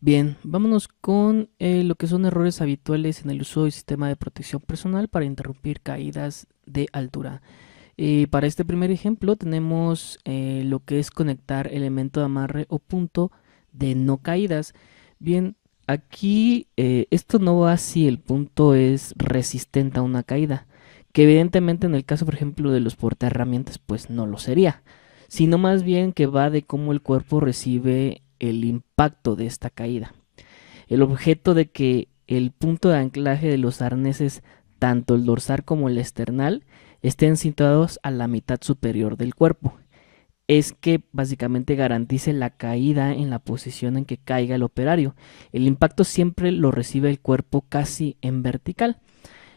Bien, vámonos con lo que son errores habituales en el uso del sistema de protección personal para interrumpir caídas de altura. Para este primer ejemplo tenemos lo que es conectar elemento de amarre o punto de no caídas. Bien, aquí esto no va si el punto es resistente a una caída, que evidentemente en el caso, por ejemplo, de los portaherramientas, pues no lo sería, sino más bien que va de cómo el cuerpo recibe el impacto de esta caída. El objeto de que el punto de anclaje de los arneses, tanto el dorsal como el esternal, estén situados a la mitad superior del cuerpo. Es que básicamente garantice la caída en la posición en que caiga el operario. El impacto siempre lo recibe el cuerpo casi en vertical.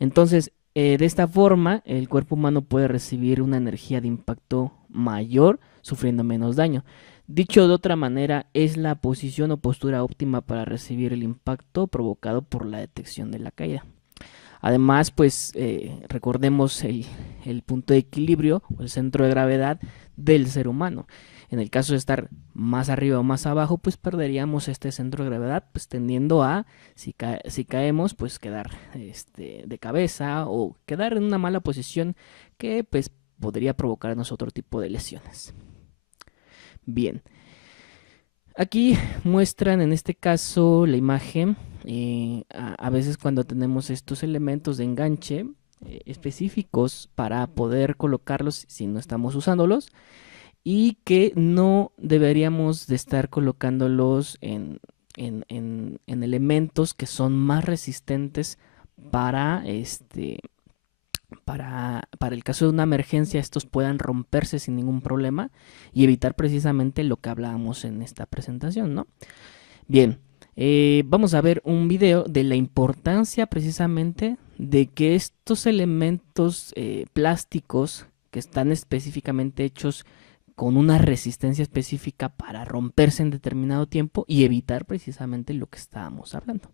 Entonces, de esta forma, el cuerpo humano puede recibir una energía de impacto mayor, sufriendo menos daño. Dicho de otra manera, es la posición o postura óptima para recibir el impacto provocado por la detección de la caída. Además, pues recordemos el punto de equilibrio o el centro de gravedad del ser humano. En el caso de estar más arriba o más abajo, pues perderíamos este centro de gravedad, pues tendiendo a, si caemos, pues quedar de cabeza o quedar en una mala posición que pues podría provocarnos otro tipo de lesiones. Bien, aquí muestran en este caso la imagen. A veces cuando tenemos estos elementos de enganche específicos para poder colocarlos si no estamos usándolos y que no deberíamos de estar colocándolos en elementos que son más resistentes para para el caso de una emergencia estos puedan romperse sin ningún problema y evitar precisamente lo que hablábamos en esta presentación, ¿no? Bien, vamos a ver un video de la importancia precisamente de que estos elementos plásticos que están específicamente hechos con una resistencia específica para romperse en determinado tiempo y evitar precisamente lo que estábamos hablando.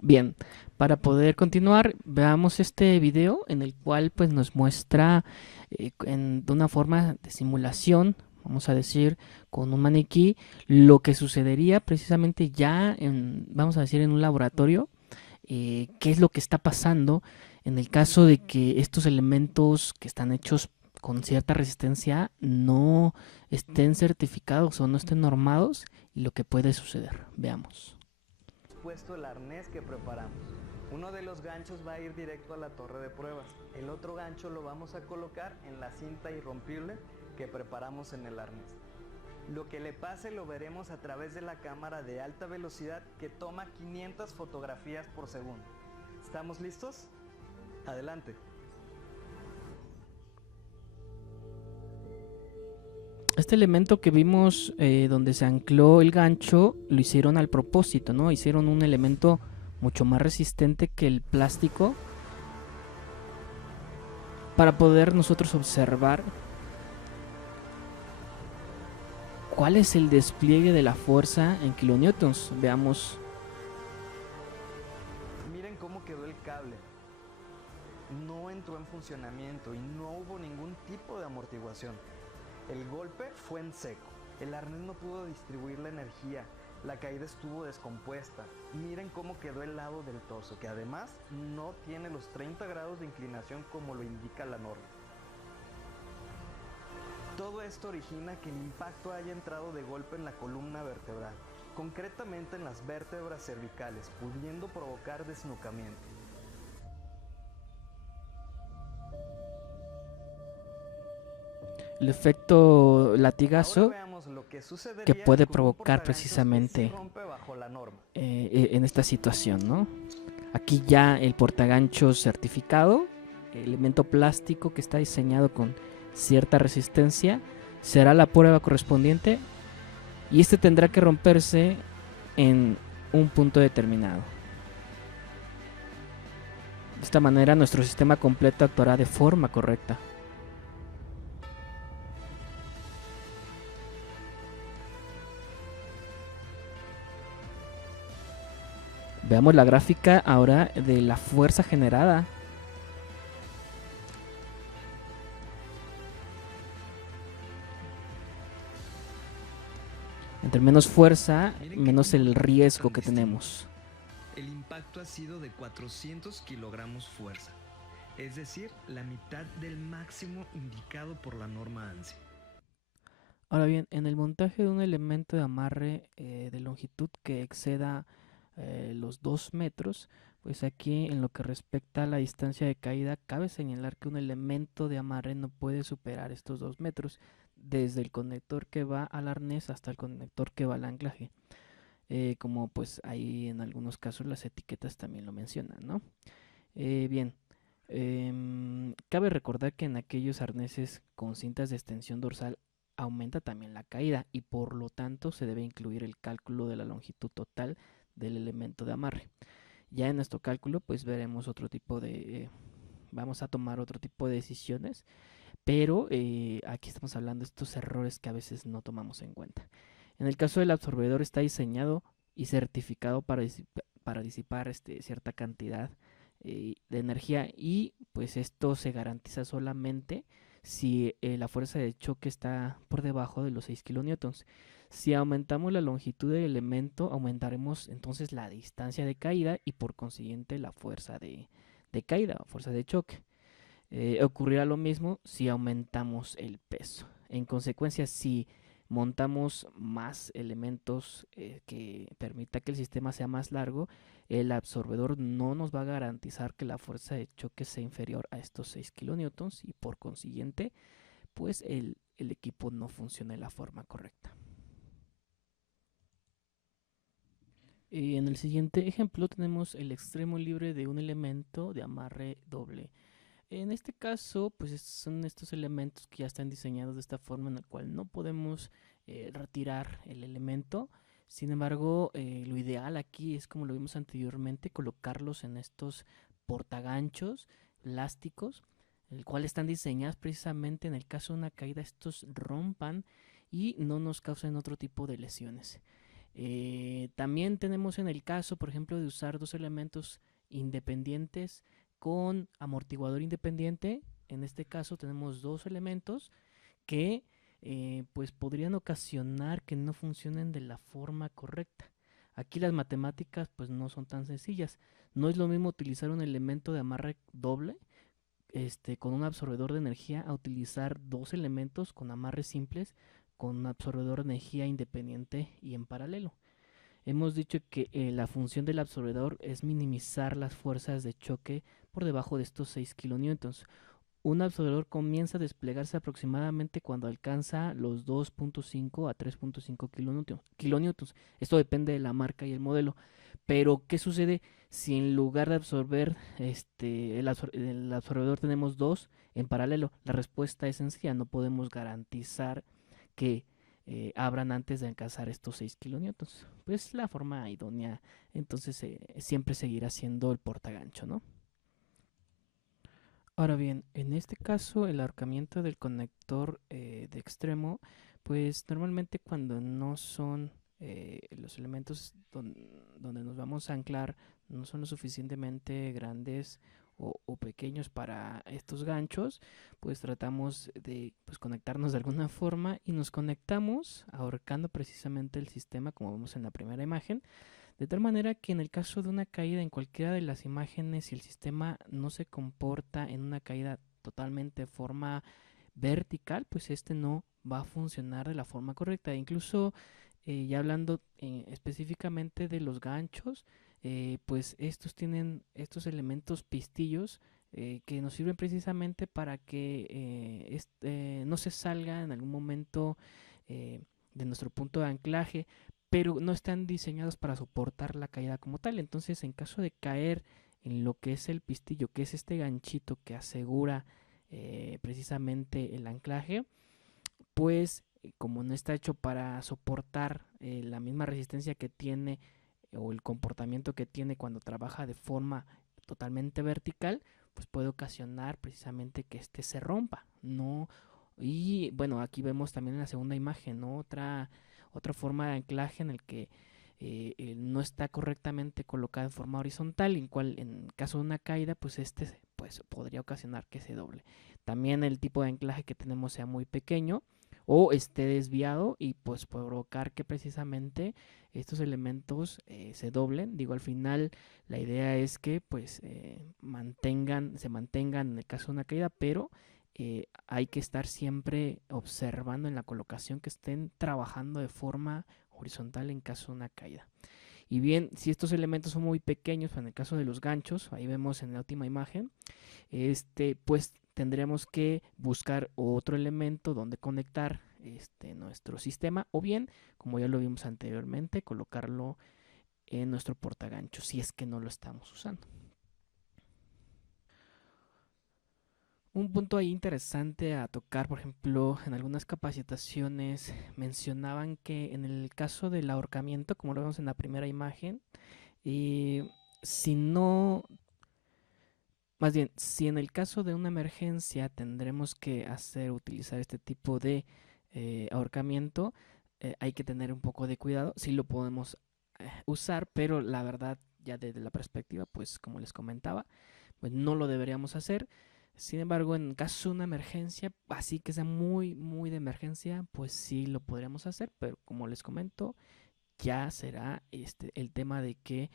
Bien, para poder continuar, veamos este video en el cual pues nos muestra de una forma de simulación, vamos a decir, con un maniquí, lo que sucedería precisamente ya vamos a decir, en un laboratorio, qué es lo que está pasando en el caso de que estos elementos que están hechos con cierta resistencia no estén certificados o no estén normados y lo que puede suceder. Veamos. Puesto el arnés que preparamos. Uno de los ganchos va a ir directo a la torre de pruebas. El otro gancho lo vamos a colocar en la cinta irrompible que preparamos en el arnés. Lo que le pase lo veremos a través de la cámara de alta velocidad que toma 500 fotografías por segundo. ¿Estamos listos? Adelante. Este elemento que vimos donde se ancló el gancho lo hicieron al propósito, ¿no? Hicieron un elemento mucho más resistente que el plástico para poder nosotros observar cuál es el despliegue de la fuerza en kilonewtons. Veamos. Miren cómo quedó el cable. No entró en funcionamiento y no hubo ningún tipo de amortiguación. El golpe fue en seco. El arnés no pudo distribuir la energía. La caída estuvo descompuesta. Miren cómo quedó el lado del torso, que además no tiene los 30 grados de inclinación como lo indica la norma. Todo esto origina que el impacto haya entrado de golpe en la columna vertebral, concretamente en las vértebras cervicales, pudiendo provocar desnucamiento. El efecto latigazo Que, que puede con un provocar que sí precisamente rompe bajo la norma. En esta situación, ¿no? Aquí ya el portagancho certificado, elemento plástico que está diseñado con cierta resistencia, será la prueba correspondiente y este tendrá que romperse en un punto determinado. De esta manera nuestro sistema completo actuará de forma correcta. Veamos la gráfica ahora de la fuerza generada. Entre menos fuerza, Miren que menos como el dato riesgo que clandestino, tenemos. el impacto ha sido de 400 kilogramos fuerza, es decir, la mitad del máximo indicado por la norma ANSI. Ahora bien, en el montaje de un elemento de amarre de longitud que exceda los 2 metros, pues aquí en lo que respecta a la distancia de caída, cabe señalar que un elemento de amarre no puede superar estos 2 metros, desde el conector que va al arnés hasta el conector que va al anclaje. Como pues ahí en algunos casos las etiquetas también lo mencionan, ¿no? Bien, cabe recordar que en aquellos arneses con cintas de extensión dorsal aumenta también la caída y por lo tanto se debe incluir el cálculo de la longitud total del elemento de amarre. Ya en nuestro cálculo pues veremos otro tipo vamos a tomar otro tipo de decisiones, pero aquí estamos hablando de estos errores que a veces no tomamos en cuenta. En el caso del absorbedor está diseñado y certificado para disipar cierta cantidad de energía y pues esto se garantiza solamente si la fuerza de choque está por debajo de los 6 kilonewtons. Si aumentamos la longitud del elemento, aumentaremos entonces la distancia de caída y por consiguiente la fuerza de caída o fuerza de choque. Ocurrirá lo mismo si aumentamos el peso. En consecuencia, si montamos más elementos que permita que el sistema sea más largo, el absorbedor no nos va a garantizar que la fuerza de choque sea inferior a estos 6 kilonewtons y por consiguiente, pues el equipo no funciona de la forma correcta. En el siguiente ejemplo tenemos el extremo libre de un elemento de amarre doble. En este caso, pues son estos elementos que ya están diseñados de esta forma en la cual no podemos retirar el elemento. Sin embargo, lo ideal aquí es, como lo vimos anteriormente, colocarlos en estos portaganchos plásticos, el cual están diseñados precisamente en el caso de una caída, estos rompan y no nos causen otro tipo de lesiones. También tenemos en el caso, por ejemplo, de usar dos elementos independientes con amortiguador independiente. En este caso tenemos dos elementos que pues podrían ocasionar que no funcionen de la forma correcta. Aquí las matemáticas pues no son tan sencillas. No es lo mismo utilizar un elemento de amarre doble con un absorbedor de energía a utilizar dos elementos con amarres simples con un absorbedor de energía independiente y en paralelo. Hemos dicho que la función del absorbedor es minimizar las fuerzas de choque por debajo de estos 6 kilonewtons. Un absorbedor comienza a desplegarse aproximadamente cuando alcanza los 2.5 a 3.5 kilonewtons. Esto depende de la marca y el modelo. Pero, ¿qué sucede si en lugar de absorber el absorbedor tenemos dos en paralelo? La respuesta es sencilla, no podemos garantizar que abran antes de alcanzar estos 6 kilonewtons. Pues la forma idónea entonces siempre seguirá siendo el portagancho, ¿no? Ahora bien, en este caso el ahorcamiento del conector de extremo, pues normalmente cuando no son los elementos donde nos vamos a anclar, no son lo suficientemente grandes o pequeños para estos ganchos, pues tratamos de pues, conectarnos de alguna forma y nos conectamos ahorcando precisamente el sistema como vemos en la primera imagen. De tal manera que en el caso de una caída en cualquiera de las imágenes, si el sistema no se comporta en una caída totalmente de forma vertical, pues este no va a funcionar de la forma correcta. Incluso ya hablando específicamente de los ganchos, pues estos tienen estos elementos pistillos que nos sirven precisamente para que no se salga en algún momento de nuestro punto de anclaje, pero no están diseñados para soportar la caída como tal. Entonces, en caso de caer en lo que es el pistillo, que es este ganchito que asegura precisamente el anclaje, pues como no está hecho para soportar la misma resistencia que tiene o el comportamiento que tiene cuando trabaja de forma totalmente vertical, pues puede ocasionar precisamente que este se rompa, ¿no? Y bueno, aquí vemos también en la segunda imagen, ¿no? Otra forma de anclaje en el que no está correctamente colocado en forma horizontal, en cual en caso de una caída, pues pues podría ocasionar que se doble. También el tipo de anclaje que tenemos sea muy pequeño o esté desviado y pues provocar que precisamente estos elementos se doblen. Digo, al final la idea es que pues se mantengan en el caso de una caída, pero hay que estar siempre observando en la colocación que estén trabajando de forma horizontal en caso de una caída. Y bien, si estos elementos son muy pequeños, en el caso de los ganchos, ahí vemos en la última imagen, pues tendremos que buscar otro elemento donde conectar nuestro sistema, o bien, como ya lo vimos anteriormente, colocarlo en nuestro portagancho si es que no lo estamos usando. Un punto ahí interesante a tocar, por ejemplo, en algunas capacitaciones mencionaban que en el caso del ahorcamiento, como lo vemos en la primera imagen, si no, más bien, si en el caso de una emergencia tendremos que utilizar este tipo de ahorcamiento, hay que tener un poco de cuidado. Sí lo podemos usar, pero la verdad, ya desde la perspectiva, pues como les comentaba, pues no lo deberíamos hacer. Sin embargo, en caso de una emergencia, así que sea muy, muy de emergencia, pues sí lo podríamos hacer, pero como les comento, ya será el tema de que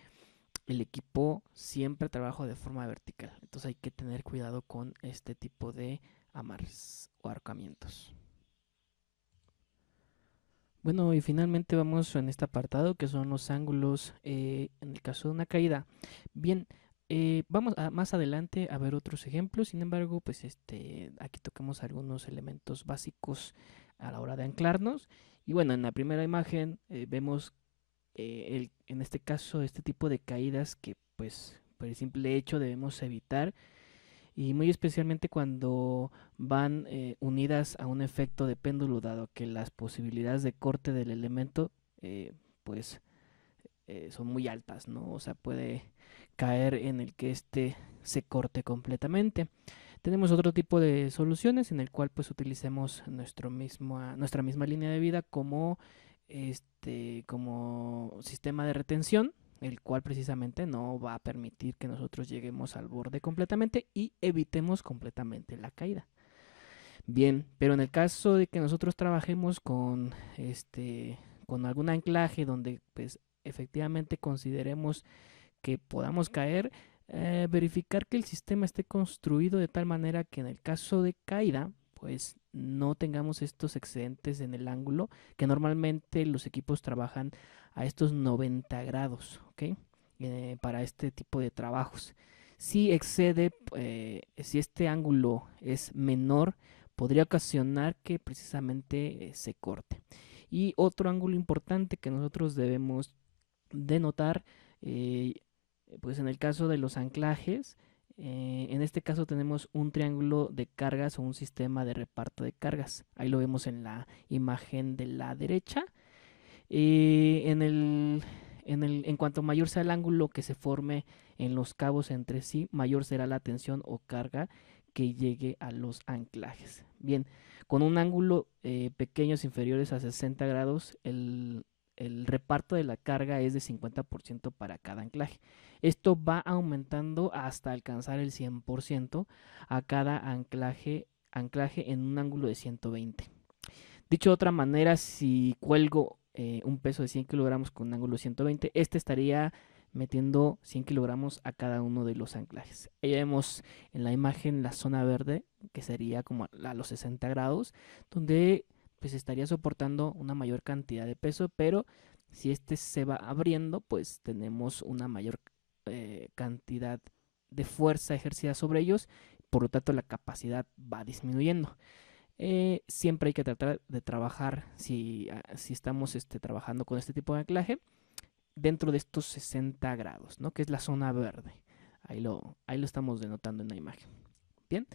el equipo siempre trabaja de forma vertical. Entonces hay que tener cuidado con este tipo de amarres o ahorcamientos. Bueno, y finalmente vamos en este apartado que son los ángulos en el caso de una caída. Bien, vamos más adelante a ver otros ejemplos. Sin embargo, pues aquí tocamos algunos elementos básicos a la hora de anclarnos. Y bueno, en la primera imagen vemos en este caso este tipo de caídas que pues por el simple hecho debemos evitar, y muy especialmente cuando van unidas a un efecto de péndulo, dado que las posibilidades de corte del elemento pues son muy altas, ¿no? O sea, puede caer en el que se corte completamente. Tenemos otro tipo de soluciones en el cual pues utilicemos nuestra misma línea de vida como sistema de retención, el cual precisamente no va a permitir que nosotros lleguemos al borde completamente y evitemos completamente la caída. Bien, pero en el caso de que nosotros trabajemos con algún anclaje donde pues efectivamente consideremos que podamos caer, verificar que el sistema esté construido de tal manera que en el caso de caída, pues no tengamos estos excedentes en el ángulo, que normalmente los equipos trabajan a estos 90 grados, ¿ok? Para este tipo de trabajos. Si excede, si este ángulo es menor, podría ocasionar que precisamente se corte. Y otro ángulo importante que nosotros debemos de notar, eh, pues en el caso de los anclajes, en este caso tenemos un triángulo de cargas o un sistema de reparto de cargas. Ahí lo vemos en la imagen de la derecha. En cuanto mayor sea el ángulo que se forme en los cabos entre sí, mayor será la tensión o carga que llegue a los anclajes. Bien, con un ángulo pequeños inferiores a 60 grados, el reparto de la carga es de 50% para cada anclaje. Esto va aumentando hasta alcanzar el 100% a cada anclaje en un ángulo de 120. Dicho de otra manera, si cuelgo un peso de 100 kilogramos con un ángulo de 120, estaría metiendo 100 kilogramos a cada uno de los anclajes. Ahí vemos en la imagen la zona verde, que sería como a los 60 grados, donde pues estaría soportando una mayor cantidad de peso, pero si se va abriendo, pues tenemos una mayor cantidad de fuerza ejercida sobre ellos, por lo tanto la capacidad va disminuyendo. Siempre hay que tratar de trabajar, si estamos trabajando con este tipo de anclaje, dentro de estos 60 grados, ¿no? Que es la zona verde. Ahí lo estamos denotando en la imagen. Bien.